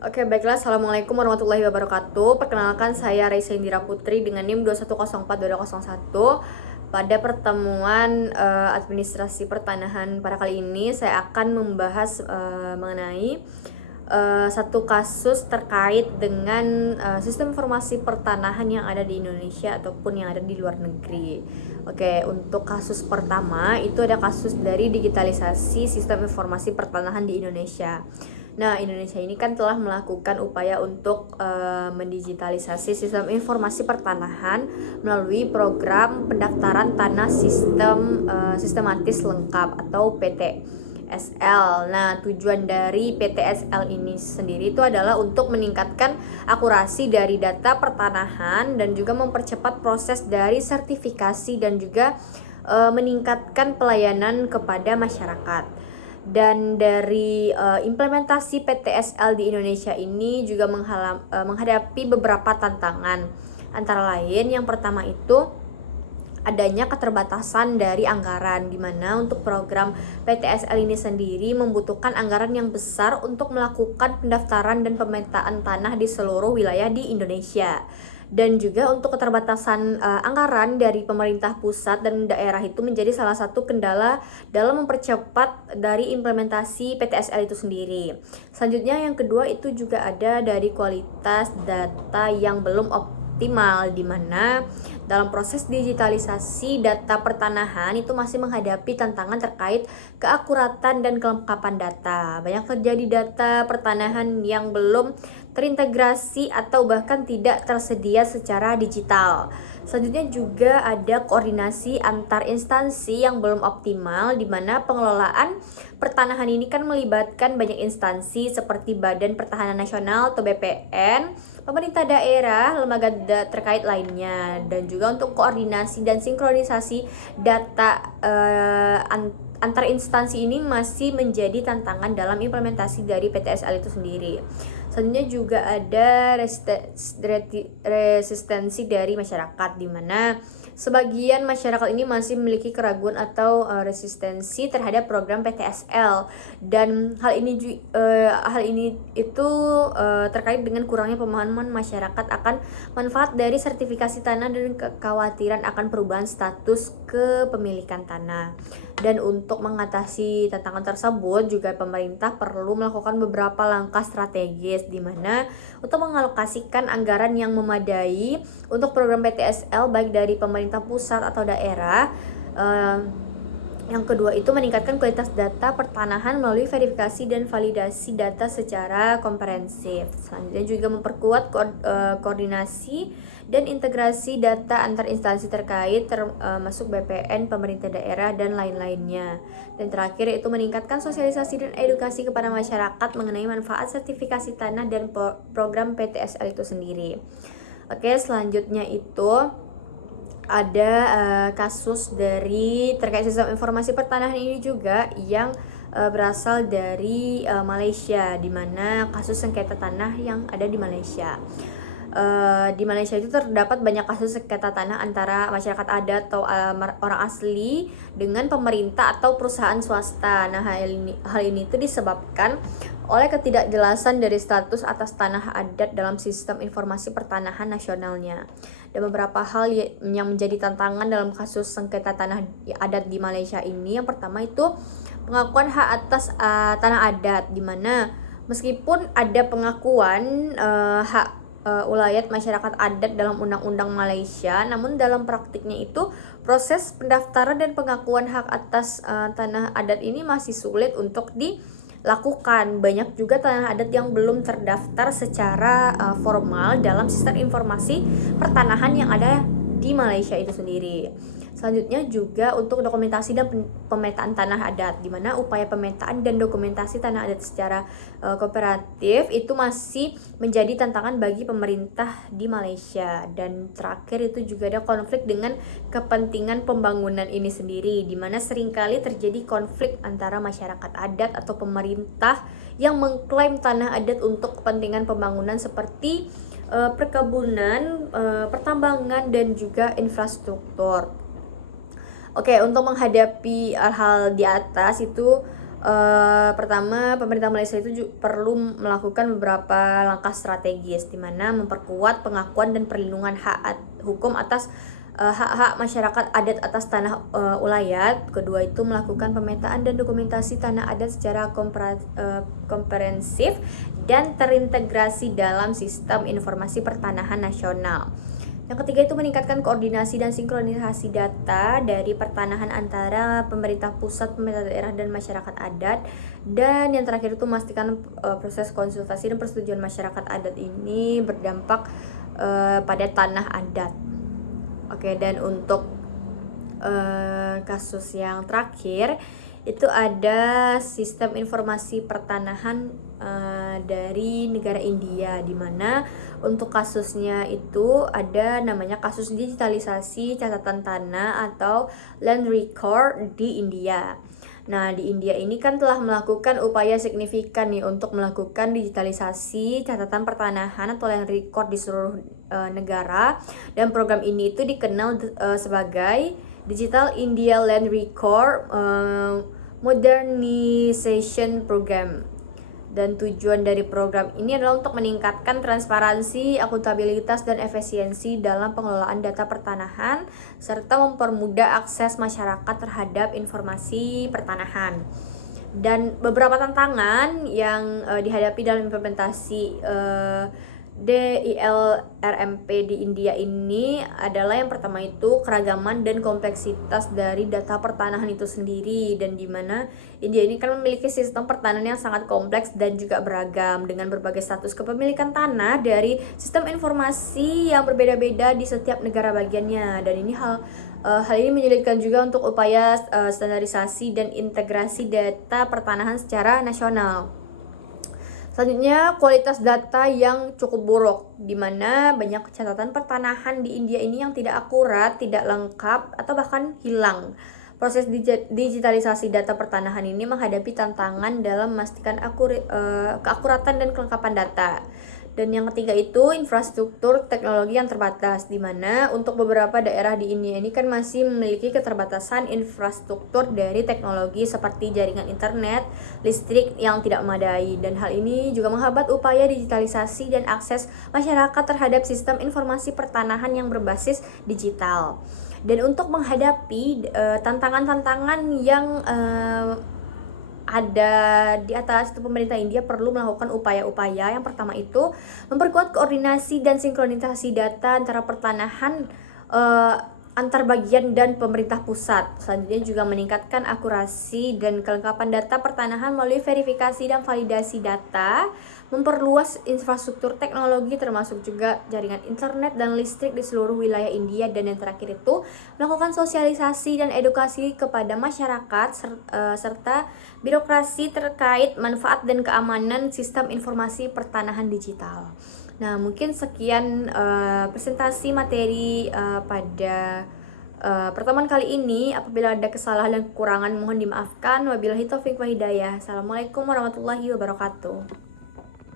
Oke, baiklah. Assalamualaikum warahmatullahi wabarakatuh. Perkenalkan, saya Raisa Indira Putri dengan NIM 21042201. Pada pertemuan administrasi pertanahan pada kali ini, saya akan membahas mengenai satu kasus terkait dengan sistem informasi pertanahan yang ada di Indonesia ataupun yang ada di luar negeri. Oke, untuk kasus pertama itu ada kasus dari digitalisasi sistem informasi pertanahan di Indonesia. Nah, Indonesia ini kan telah melakukan upaya untuk mendigitalisasi sistem informasi pertanahan melalui program pendaftaran tanah sistematis lengkap atau PTSL. Nah, tujuan dari PTSL ini sendiri itu adalah untuk meningkatkan akurasi dari data pertanahan dan juga mempercepat proses dari sertifikasi dan juga meningkatkan pelayanan kepada masyarakat. Dan dari implementasi PTSL di Indonesia ini juga menghadapi beberapa tantangan. Antara lain, yang pertama itu adanya keterbatasan dari anggaran, di mana untuk program PTSL ini sendiri membutuhkan anggaran yang besar untuk melakukan pendaftaran dan pemetaan tanah di seluruh wilayah di Indonesia. Dan juga untuk keterbatasan anggaran dari pemerintah pusat dan daerah itu menjadi salah satu kendala dalam mempercepat dari implementasi PTSL itu sendiri. Selanjutnya, yang kedua itu juga ada dari kualitas data yang belum optimal, di mana dalam proses digitalisasi data pertanahan itu masih menghadapi tantangan terkait keakuratan dan kelengkapan data. Banyak terjadi data pertanahan yang belum terintegrasi atau bahkan tidak tersedia secara digital. Selanjutnya juga ada koordinasi antar instansi yang belum optimal, di mana pengelolaan pertanahan ini kan melibatkan banyak instansi seperti Badan Pertahanan Nasional atau BPN, pemerintah daerah, lembaga terkait lainnya, dan juga untuk koordinasi dan sinkronisasi data antar instansi ini masih menjadi tantangan dalam implementasi dari PTSL itu sendiri. Selanjutnya juga ada resistensi dari masyarakat, di mana sebagian masyarakat ini masih memiliki keraguan atau resistensi terhadap program PTSL, dan hal ini itu terkait dengan kurangnya pemahaman masyarakat akan manfaat dari sertifikasi tanah dan kekhawatiran akan perubahan status kepemilikan tanah. Dan untuk mengatasi tantangan tersebut juga pemerintah perlu melakukan beberapa langkah strategis, di mana untuk mengalokasikan anggaran yang memadai untuk program PTSL baik dari pemerintah pusat atau daerah. Yang kedua itu meningkatkan kualitas data pertanahan melalui verifikasi dan validasi data secara komprehensif. Selanjutnya juga memperkuat koordinasi dan integrasi data antar instansi terkait termasuk BPN, pemerintah daerah, dan lain-lainnya. Dan terakhir itu meningkatkan sosialisasi dan edukasi kepada masyarakat mengenai manfaat sertifikasi tanah dan program PTSL itu sendiri. Oke, selanjutnya itu ada kasus dari terkait sistem informasi pertanahan ini juga yang berasal dari Malaysia, di mana kasus sengketa tanah yang ada di Malaysia. Di Malaysia itu terdapat banyak kasus sengketa tanah antara masyarakat adat atau orang asli dengan pemerintah atau perusahaan swasta. Nah, hal ini itu disebabkan oleh ketidakjelasan dari status atas tanah adat dalam sistem informasi pertanahan nasionalnya. Dan beberapa hal yang menjadi tantangan dalam kasus sengketa tanah adat di Malaysia ini, yang pertama itu pengakuan hak atas tanah adat, di mana meskipun ada pengakuan hak ulayat masyarakat adat dalam undang-undang Malaysia, namun dalam praktiknya itu proses pendaftaran dan pengakuan hak atas tanah adat ini masih sulit untuk dilakukan. Banyak juga tanah adat yang belum terdaftar secara formal dalam sistem informasi pertanahan yang ada di Malaysia itu sendiri. Selanjutnya juga untuk dokumentasi dan pemetaan tanah adat, di mana upaya pemetaan dan dokumentasi tanah adat secara kooperatif itu masih menjadi tantangan bagi pemerintah di Malaysia. Dan terakhir itu juga ada konflik dengan kepentingan pembangunan ini sendiri, di mana seringkali terjadi konflik antara masyarakat adat atau pemerintah yang mengklaim tanah adat untuk kepentingan pembangunan seperti perkebunan, pertambangan, dan juga infrastruktur. Oke, untuk menghadapi hal-hal di atas itu Pertama, pemerintah Malaysia itu perlu melakukan beberapa langkah strategis, di mana memperkuat pengakuan dan perlindungan hukum atas hak-hak masyarakat adat atas tanah ulayat. Kedua itu melakukan pemetaan dan dokumentasi tanah adat secara komprehensif dan terintegrasi dalam sistem informasi pertanahan nasional. Yang ketiga itu meningkatkan koordinasi dan sinkronisasi data dari pertanahan antara pemerintah pusat, pemerintah daerah, dan masyarakat adat. Dan yang terakhir itu memastikan proses konsultasi dan persetujuan masyarakat adat ini berdampak pada tanah adat. Oke, dan untuk kasus yang terakhir itu ada sistem informasi pertanahan dari negara India, di mana untuk kasusnya itu ada namanya kasus digitalisasi catatan tanah atau land record di India. Nah, di India ini kan telah melakukan upaya signifikan nih untuk melakukan digitalisasi catatan pertanahan atau land record di seluruh negara, dan program ini itu dikenal sebagai Digital India Land Record Modernization Program. Dan tujuan dari program ini adalah untuk meningkatkan transparansi, akuntabilitas, dan efisiensi dalam pengelolaan data pertanahan, serta mempermudah akses masyarakat terhadap informasi pertanahan. Dan beberapa tantangan yang dihadapi dalam implementasi DILRMP di India ini adalah yang pertama itu keragaman dan kompleksitas dari data pertanahan itu sendiri, dan di mana India ini kan memiliki sistem pertanahan yang sangat kompleks dan juga beragam dengan berbagai status kepemilikan tanah dari sistem informasi yang berbeda-beda di setiap negara bagiannya. Dan ini hal ini menyulitkan juga untuk upaya standarisasi dan integrasi data pertanahan secara nasional. Selanjutnya, kualitas data yang cukup buruk, di mana banyak catatan pertanahan di India ini yang tidak akurat, tidak lengkap, atau bahkan hilang. Proses digitalisasi data pertanahan ini menghadapi tantangan dalam memastikan keakuratan dan kelengkapan data. Dan yang ketiga itu infrastruktur teknologi yang terbatas, di mana untuk beberapa daerah di India ini kan masih memiliki keterbatasan infrastruktur dari teknologi seperti jaringan internet, listrik yang tidak memadai, dan hal ini juga menghambat upaya digitalisasi dan akses masyarakat terhadap sistem informasi pertanahan yang berbasis digital. Dan untuk menghadapi tantangan-tantangan yang ada di atas itu, pemerintah India perlu melakukan upaya-upaya. Yang pertama itu memperkuat koordinasi dan sinkronisasi data antara pertanahan antar bagian dan pemerintah pusat. Selanjutnya juga meningkatkan akurasi dan kelengkapan data pertanahan melalui verifikasi dan validasi data, memperluas infrastruktur teknologi termasuk juga jaringan internet dan listrik di seluruh wilayah India, dan yang terakhir itu melakukan sosialisasi dan edukasi kepada masyarakat serta birokrasi terkait manfaat dan keamanan sistem informasi pertanahan digital. Nah, mungkin sekian presentasi materi pada pertemuan kali ini. Apabila ada kesalahan dan kekurangan mohon dimaafkan. Wabillahi taufiq wa hidayah. Assalamualaikum warahmatullahi wabarakatuh.